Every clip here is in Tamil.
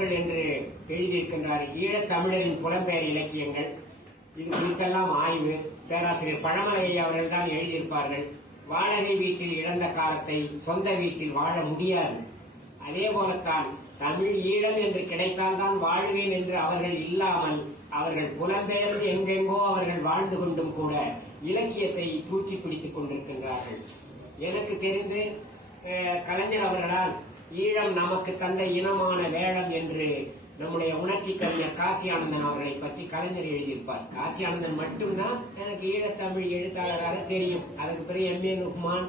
படைப்புகள் என்று எழுதியிருக்கின்றார். ஈழத்தமிழரின் புலம்பெயர் இலக்கியங்கள், இது குறித்தெல்லாம் ஆய்வு. பேராசிரியர் பழமலை அவர்கள் தான் எழுதியிருப்பார்கள். வாடகை வீட்டில் இழந்த காலத்தை சொந்த வீட்டில் வாழ முடியாது. அதே போலத்தான் தமிழ் ஈழம் என்று கிடைத்தால்தான் வாழ்வேன் என்று அவர்கள் இல்லாமல் அவர்கள் புலம்பெயர்ந்து எங்கெங்கோ அவர்கள் வாழ்ந்து கொண்டும் கூட இலக்கியத்தை தூக்கி பிடித்துக் கொண்டிருக்கின்றார்கள். எனக்கு தெரிந்து கலைஞர் அவர்களால் ஈழம் நமக்கு தந்த இனமான வேடம் என்று நம்முடைய உணர்ச்சி கவிஞர் காசி ஆனந்தன் அவர்களை பற்றி கலைஞர் எழுதியிருப்பார். காசி ஆனந்தன் மட்டும்தான் எனக்கு ஈழத்தமிழ் எழுத்தாளராக தெரியும். அதுக்கு பிறகு எம்.ஏ. நுக்மான்,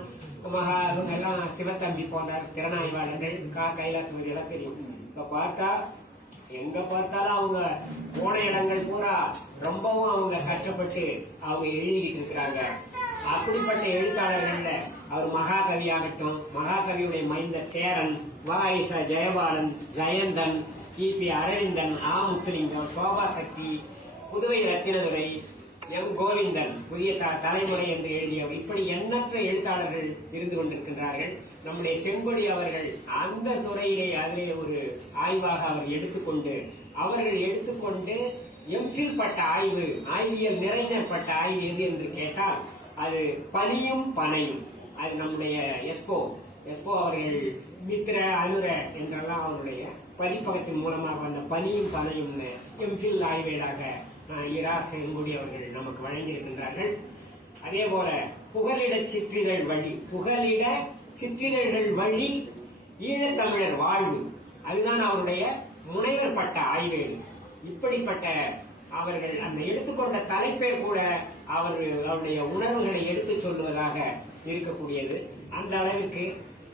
மகா இவங்க எல்லாம் சிவத்தம்பி போன்ற திறனாய்வாளர்கள், கைலாசபதி எல்லாம் தெரியும். இப்ப பார்த்தா எங்க பார்த்தாலும் அவங்க போன இடங்கள் பூரா ரொம்பவும் அவங்க கஷ்டப்பட்டு அவங்க எழுதிக்கிட்டு இருக்கிறாங்க. அப்படிப்பட்ட எழுத்தாளர்கள்ல அவர் மகாகவி ஆகட்டும், மகாகவியுடைய மைந்தர் சேரன், வாயிசா ஜெயபாலன், ஜெயந்தன், கிபி அரவிந்தன், ஆ முத்துலிங்கம், சோபா சக்தி, புதுவை ரத்தினதுரை, எம் கோவிந்தன், புதிய தலைமுறை என்று எழுதியவர், இப்படி எண்ணற்ற எழுத்தாளர்கள் இருந்து கொண்டிருக்கின்றார்கள். நம்முடைய செங்கொடி அவர்கள் அந்த துறையிலே அதிலே ஒரு ஆய்வாக அவர் எடுத்துக்கொண்டு எம்ஃபில் பட்ட ஆய்வு, ஆய்வியல் நிறைஞர் பட்ட ஆய்வு எது என்று கேட்டால் அது பனியும் பனையும். அது நம்முடைய எஸ்போ அவர்கள் மித்ர அனுர என்றெல்லாம் அவருடைய பதிப்பகத்தின் மூலமாக வந்த பனியும் பனையும் எம்ஃபில் ஆய்வேடாக இரா செங்குடி அவர்கள் நமக்கு வழங்கியிருக்கின்றார்கள். அதே போல புகலிட சிற்றிதழ்கள் வழி ஈழத்தமிழர் வாழ்வு, அதுதான் அவருடைய முனைவர் பட்ட ஆய்வேடு. இப்படிப்பட்ட அவர்கள் அந்த எடுத்துக்கொண்ட தலைப்பே கூட அவருடைய உணர்வுகளை எடுத்துச் சொல்வதாக இருக்கக்கூடியது. அந்த அளவுக்கு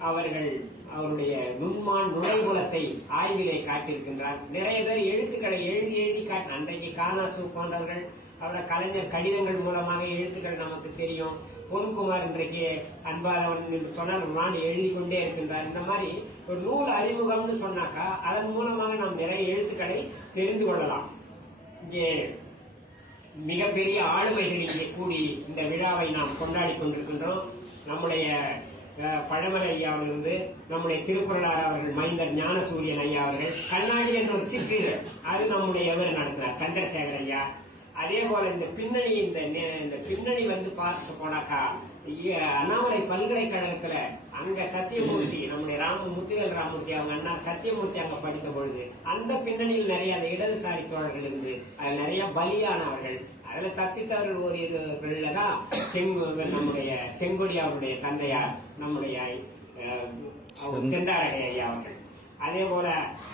அவர்கள் அவருடைய நுண்மான் நுழைவுலத்தை ஆய்விலே காட்டியிருக்கின்றார். நிறைய பேர் எழுத்துக்களை எழுதி காட்ட, அன்றைக்கு கானாசு போன்றவர்கள் அவர கலைஞர் கடிதங்கள் மூலமாக எழுத்துக்கள் நமக்கு தெரியும். பொன்குமார் இன்றைக்கு அன்பாதவன் சொன்னால் நான் எழுதி கொண்டே இருக்கின்றார். இந்த மாதிரி ஒரு நூல் அறிமுகம்னு சொன்னாக்கா அதன் மூலமாக நாம் நிறைய எழுத்துக்களை தெரிந்து கொள்ளலாம். இங்கே மிகப்பெரிய ஆளுமைகள் இங்கே கூடி இந்த விழாவை நாம் கொண்டாடி கொண்டிருக்கின்றோம். நம்முடைய பழமலை ஐயாவிலிருந்து நம்முடைய திருக்குறளார் அவர்கள், மைந்தர் ஞானசூரியன் ஐயா அவர்கள், கண்ணாடி என்ற ஒரு சிற்றிதழ் அது நம்முடைய எவர் நடத்தினார், சந்திரசேகர் ஐயா. அதே போல இந்த பின்னணி வந்து பார்த்து போனாக்கா அண்ணாமலை பல்கலைக்கழகத்துல அங்க சத்தியமூர்த்தி, நம்முடைய முத்துவேல் ராமமூர்த்தி அவங்க அண்ணா சத்தியமூர்த்தி அங்க படித்த பொழுது அந்த பின்னணியில் நிறைய அந்த இடதுசாரி தோழர்கள் இருந்து அது நிறைய பலியானவர்கள். அதுல தப்பித்தவர்கள் ஒரு இதுதான் நம்முடைய செங்கொடி அவருடைய தந்தையார், நம்முடைய செந்தாரகை ஐயா அவர்கள். அதே போல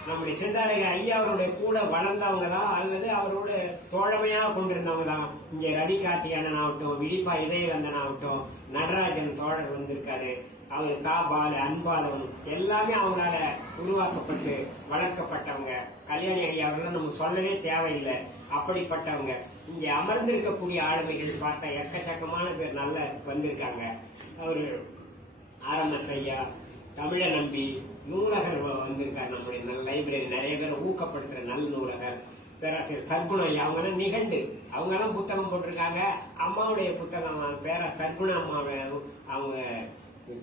நம்முடைய செந்தாரகை ஐயா அவருடைய கூட வளர்ந்தவங்க தான் அல்லது அவரோட தோழமையாக கொண்டிருந்தவங்க தான். இங்கே ரவி கார்த்திகேயன் ஆகட்டும், விழிப்பா இதயவந்தன் ஆகட்டும், நடராஜன் தோழர் வந்திருக்காரு, அவரு தாபால் அன்பாலவன் எல்லாமே அவங்களால உருவாக்கப்பட்டு வளர்க்கப்பட்டவங்க. கல்யாணி ஐயா அவர்கள் நம்ம சொல்லவே தேவையில்லை, அப்படிப்பட்டவங்க. இங்கே அமர்ந்திருக்கக்கூடிய ஆளுமைகள் பார்த்தா எக்கச்சக்கமான பேர் நல்ல வந்திருக்காங்க. அவரு RMS ஐயா, தமிழ நம்பி, நூலகர் வந்திருக்காரு, நம்முடைய நல்ல லைப்ரரி நிறைய பேரை ஊக்கப்படுத்துற நல்ல நூலகர். பேராசிரியர் சர்க்குண ஐயா அவங்க எல்லாம் நிகண்டு, அவங்க எல்லாம் புத்தகம் போட்டிருக்காங்க. அம்மாவுடைய புத்தகம் சர்க்குண அம்மாவை அவங்க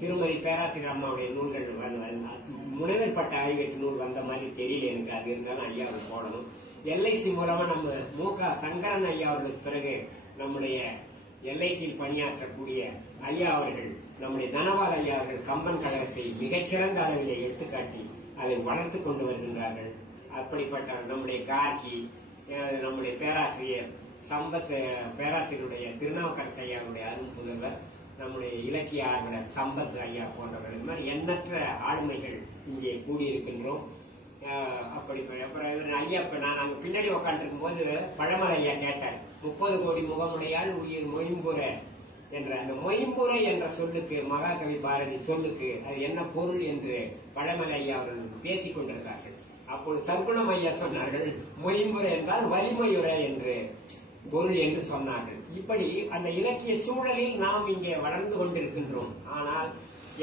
திருமதி பேராசிரியர் அம்மாவுடைய நூல்கள் முனைவர் பட்ட ஆய்வேட்டு நூல் வந்த மாதிரி தெரியல எனக்கு. அது இருந்தாலும் ஐயாவை போடணும். LIC மூலமா நம்ம மூக சங்கரன் ஐயா அவர்களுக்கு பிறகு நம்முடைய LICயில் பணியாற்றக்கூடிய ஐயா அவர்கள், நம்முடைய தனபால் ஐயா அவர்கள் கம்பன் கழகத்தை மிகச்சிறந்த அளவிலே எடுத்துக்காட்டி அதை வளர்த்து கொண்டு வருகின்றார்கள். அப்படிப்பட்ட நம்முடைய கார்கி, நம்முடைய பேராசிரியர் சம்பத், பேராசிரியருடைய திருநாவுக்கரசு ஐயாவுடைய அருண் புதல்வர், நம்முடைய இலக்கிய ஆர்வலர் சம்பத் ஐயா போன்றவர்கள், இந்த மாதிரி எண்ணற்ற ஆளுமைகள் இங்கே கூடியிருக்கின்றோம். அப்படி அப்புறம் ஐயா நான் அங்க பின்னாடி உட்காந்துருக்கும் போது பழமலை ஐயா கேட்டார், 30 கோடி முகமுடையால் உயிர் மொயம்புற என்ற அந்த மொயம்புரை என்ற சொல்லுக்கு, மகாகவி பாரதி சொல்லுக்கு அது என்ன பொருள் என்று பழமலை ஐயா அவர்கள் பேசிக் கொண்டிருந்தார்கள். அப்போது சர்க்குணம் ஐயா சொன்னார்கள், மொயம்புரை என்றால் வலிமையுரை என்று பொருள் என்று சொன்னார்கள். இப்படி அந்த இலக்கிய சூழலில் நாம் இங்கே வளர்ந்து கொண்டிருக்கின்றோம். ஆனால்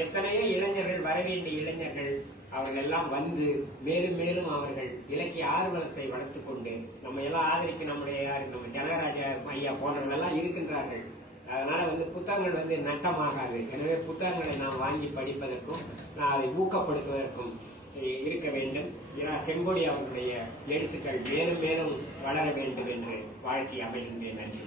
எத்தனையோ இளைஞர்கள், வரவேண்டிய இளைஞர்கள் அவர்கள் எல்லாம் வந்து மேலும் மேலும் அவர்கள் இலக்கிய ஆர்வலத்தை வளர்த்துக் கொண்டு நம்ம எல்லாம் ஆதரிக்க நம்முடைய நம்ம ஜனகராஜ ஐயா போன்றவர்கள் எல்லாம் இருக்கின்றார்கள். அதனால புத்தகங்கள் நட்டமாகாது. எனவே புத்தகங்களை நாம் வாங்கி படிப்பதற்கும் அதை ஊக்கப்படுத்துவதற்கும் இருக்க வேண்டும். செங்கொடி அவர்களுடைய எழுத்துக்கள் மேலும் மேலும் வளர வேண்டும் என்று வாழ்த்தி அமைகின்றேன். நன்றி.